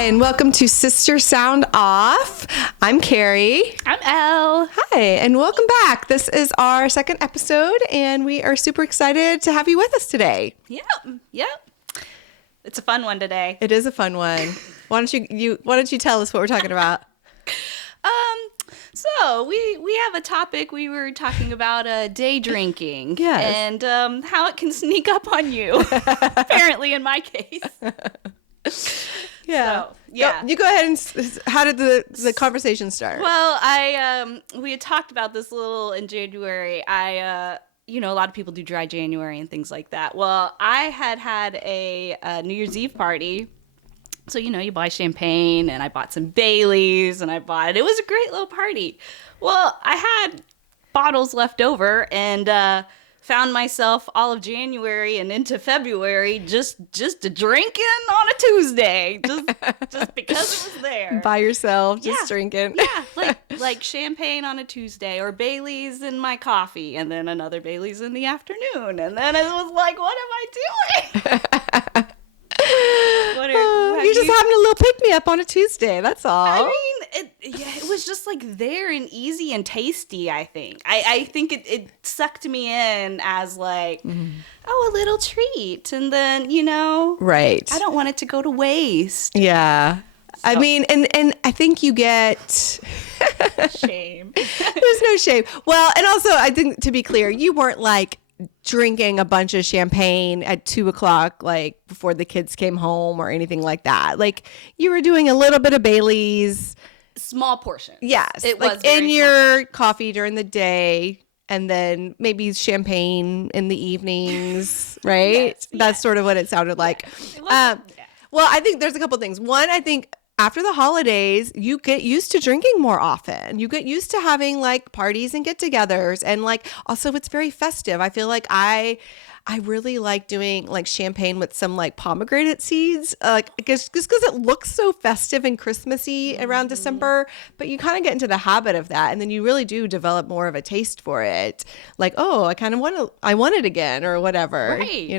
and welcome to Sister Sound Off. I'm Carrie. I'm Elle. Hi, and welcome back. This is our second episode, and we are super excited to have you with us today. Yep. It's a fun one today. It is a fun one. Why don't you tell us what we're talking about? So we have a topic. We were talking about day drinking. Yes. And how it can sneak up on you. Apparently, in my case. Yeah. So, yeah. You go ahead and how did the conversation start? Well, we had talked about this a little in January. A lot of people do dry January and things like that. Well, I had a New Year's Eve party. So, you buy champagne, and I bought some Baileys, and it was a great little party. Well, I had bottles left over, and found myself all of January and into February just drinking on a Tuesday, just because it was there. By yourself, just drinking. Yeah, like champagne on a Tuesday, or Baileys in my coffee, and then another Baileys in the afternoon, and then it was like, what am I doing? You're just having a little pick-me-up on a Tuesday, that's all. I mean, it was just like there and easy and tasty, I think. I think it sucked me in as like, a little treat. And then, Right. I don't want it to go to waste. Yeah. So. I mean, and I think you get... Shame. There's no shame. Well, and also, I think, to be clear, you weren't like drinking a bunch of champagne at 2:00, like before the kids came home or anything like that. Like you were doing a little bit of Baileys. Small portion. Yes. It like was in your coffee during the day, and then maybe champagne in the evenings, right? Yes, That's sort of what it sounded like. Yeah. Well, I think there's a couple things. One, I think after the holidays, you get used to drinking more often. You get used to having like parties and get-togethers, and like also it's very festive. I feel like I really like doing like champagne with some like pomegranate seeds, like just because it looks so festive and Christmassy around December. But you kind of get into the habit of that, and then you really do develop more of a taste for it. Like, oh, I want it again, or whatever. Right.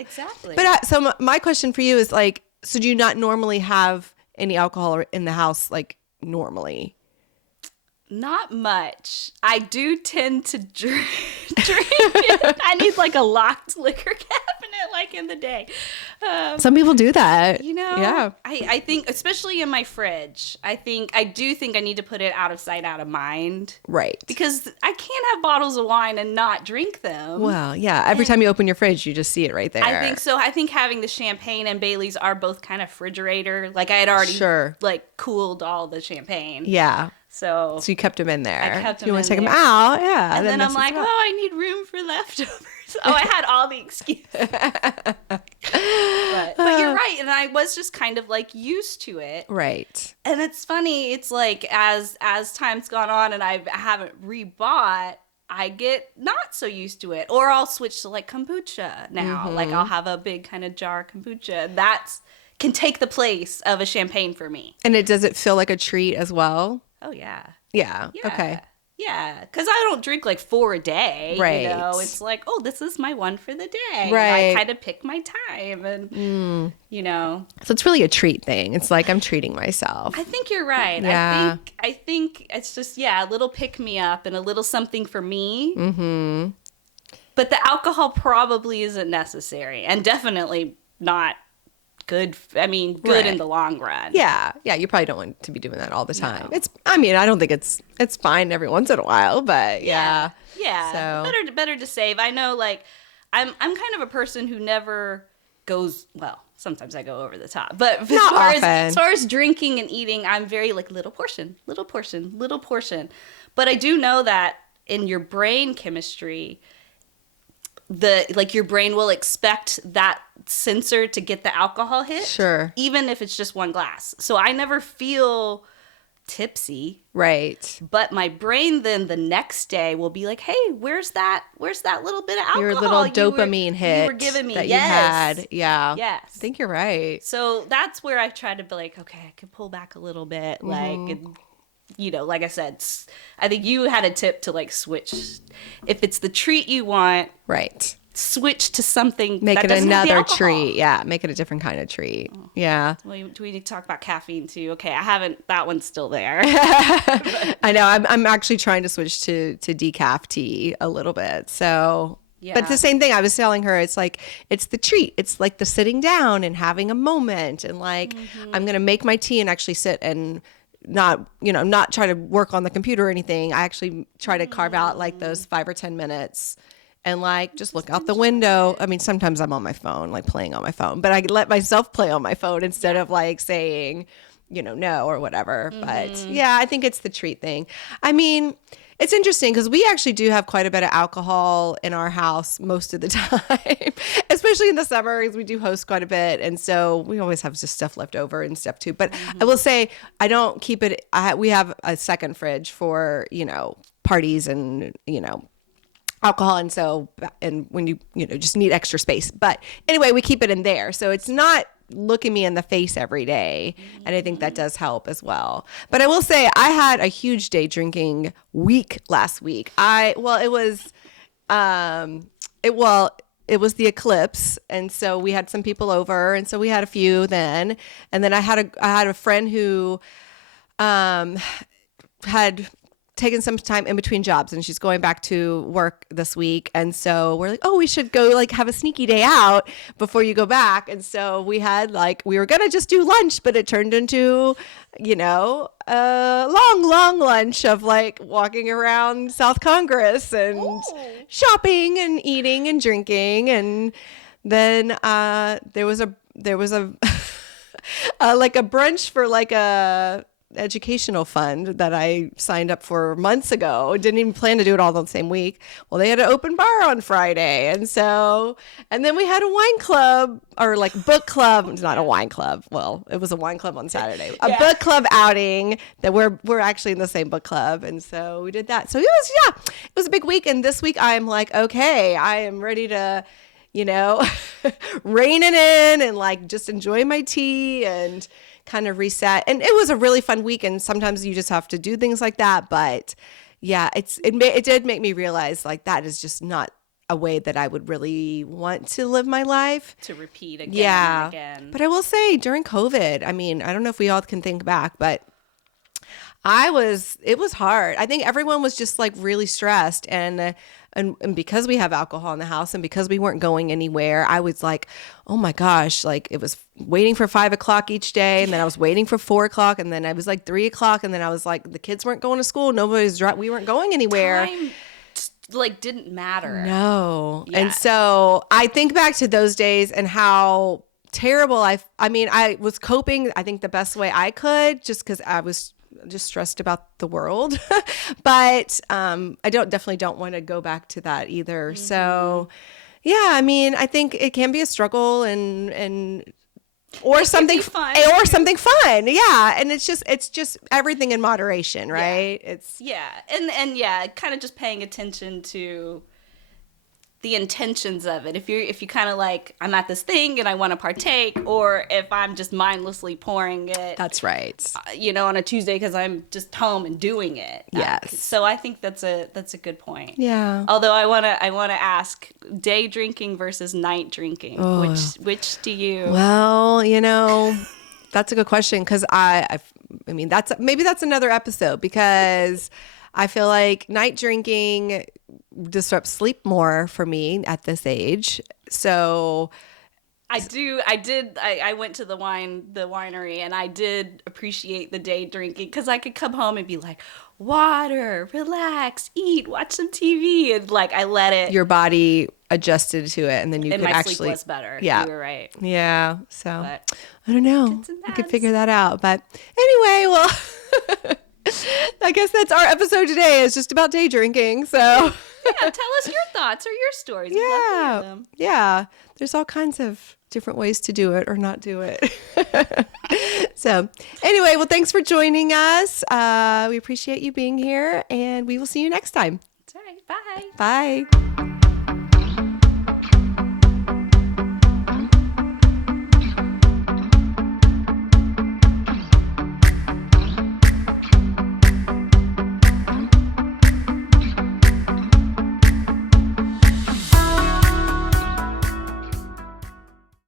Exactly. But so my question for you is like, so do you not normally have any alcohol in the house, like normally? Not much. I do tend to drink it. I need like a locked liquor cabinet, like in the day. Some people do that. Yeah. I think, especially in my fridge, I do think I need to put it out of sight, out of mind. Right. Because I can't have bottles of wine and not drink them. Well, yeah. Every time you open your fridge, you just see it right there. I think so. I think having the champagne and Baileys are both kind of refrigerator. Like I had already like cooled all the champagne. Yeah. So you kept them in there. I kept them you want to in take there. them out? Yeah. And then I'm like, I need room for leftovers. I had all the excuses. But you're right. And I was just kind of like used to it. Right. And it's funny. It's like as time's gone on and I haven't rebought, I get not so used to it. Or I'll switch to like kombucha now. Like I'll have a big kind of jar of kombucha. That's can take the place of a champagne for me. And does it feel like a treat as well? Oh, yeah. Yeah. Okay. Yeah, because I don't drink like 4 a day. Right. It's like, oh, this is my one for the day. Right. And I kind of pick my time, and So it's really a treat thing. It's like I'm treating myself. I think you're right. Yeah. I think it's just a little pick me up and a little something for me. Mm-hmm. But the alcohol probably isn't necessary, and definitely not good. I mean, good in the long run. Yeah. You probably don't want to be doing that all the time. No. I don't think it's fine every once in a while, but yeah. So better to save. I know, like, I'm kind of a person who never goes, well, sometimes I go over the top, but as far as drinking and eating, I'm very like little portion. But I do know that in your brain chemistry, your brain will expect that sensor to get the alcohol hit. Sure. Even if it's just one glass. So I never feel tipsy. Right. But my brain then the next day will be like, hey, where's that little bit of alcohol? Your little dopamine hit you were giving me. that you had. Yeah. Yes. I think you're right. So that's where I try to be like, okay, I can pull back a little bit. Like, like I said, I think you had a tip to like switch. If it's the treat you want. Right. switch to something Make that it doesn't have the another alcohol. treat. Yeah, make it a different kind of treat. Yeah. Well, do we need to talk about caffeine too? Okay, I haven't. That one's still there. I know. I'm actually trying to switch to decaf tea a little bit. So, but it's the same thing. I was telling her, it's like it's the treat. It's like the sitting down and having a moment, and like I'm gonna make my tea and actually sit and not try to work on the computer or anything. I actually try to carve out like those 5 or 10 minutes. And like just look out the window. I mean, sometimes I'm on my phone, like playing on my phone, but I let myself play on my phone instead of like saying, no or whatever. But yeah, I think it's the treat thing. I mean, it's interesting because we actually do have quite a bit of alcohol in our house most of the time, especially in the summer because we do host quite a bit. And so we always have just stuff left over and stuff too. But I will say I don't keep it. We have a second fridge for, parties and, alcohol, and when you just need extra space, but anyway, we keep it in there, so it's not looking me in the face every day, and I think that does help as well. But I will say I had a huge day drinking week last week. It was the eclipse, and so we had some people over, and so we had a few then, and then I had a friend who had taken some time in between jobs, and she's going back to work this week. And so we're like, oh, we should go like have a sneaky day out before you go back. And so we were going to just do lunch, but it turned into, a long lunch of like walking around South Congress and shopping and eating and drinking. And then there was a like a brunch for like a educational fund that I signed up for months ago. Didn't even plan to do it all the same week. Well, they had an open bar on Friday. And then we had a wine club or like book club. It's not a wine club. Well, it was a wine club on Saturday. A book club outing that we're actually in the same book club. And so we did that. So it was a big week. And this week I'm like, okay, I am ready to, rein it in and like just enjoy my tea and kind of reset. And it was a really fun week, and sometimes you just have to do things like that. But yeah, it did make me realize like that is just not a way that I would really want to live my life. To repeat again and again. But I will say during COVID, I mean, I don't know if we all can think back, but it was hard. I think everyone was just like really stressed, and because we have alcohol in the house and because we weren't going anywhere, I was like, oh my gosh, like it was waiting for 5 o'clock each day. And then I was waiting for 4 o'clock. And then I was like 3 o'clock. And then I was like, the kids weren't going to school. We weren't going anywhere. Time like didn't matter. No. Yeah. And so I think back to those days and how terrible I was coping, I think the best way I could, just because I was just stressed about the world. But I definitely don't want to go back to that either. Mm-hmm. So yeah, I mean, I think it can be a struggle or something fun. Yeah. And it's just everything in moderation, right? Yeah. And kind of just paying attention to the intentions of it. If you kind of like, I'm at this thing and I want to partake, or if I'm just mindlessly pouring it. That's right. On a Tuesday because I'm just home and doing it. Yes. So I think that's a good point. Yeah. Although I wanna ask, day drinking versus night drinking, which do you? Well, that's a good question because I mean that's another episode because I feel like night drinking disrupts sleep more for me at this age. So I went to the winery, and I did appreciate the day drinking because I could come home and be like, water, relax, eat, watch some TV, and like I let it. Your body adjusted to it, and then you could my actually sleep was better. Yeah, you were right. Yeah, so But I don't know. I could figure that out, but anyway, well. I guess that's our episode today. It's just about day drinking. So yeah, tell us your thoughts or your stories. We'd love to hear them. Yeah. There's all kinds of different ways to do it or not do it. So anyway, well, thanks for joining us. We appreciate you being here, and we will see you next time. That's all right. Bye. Bye.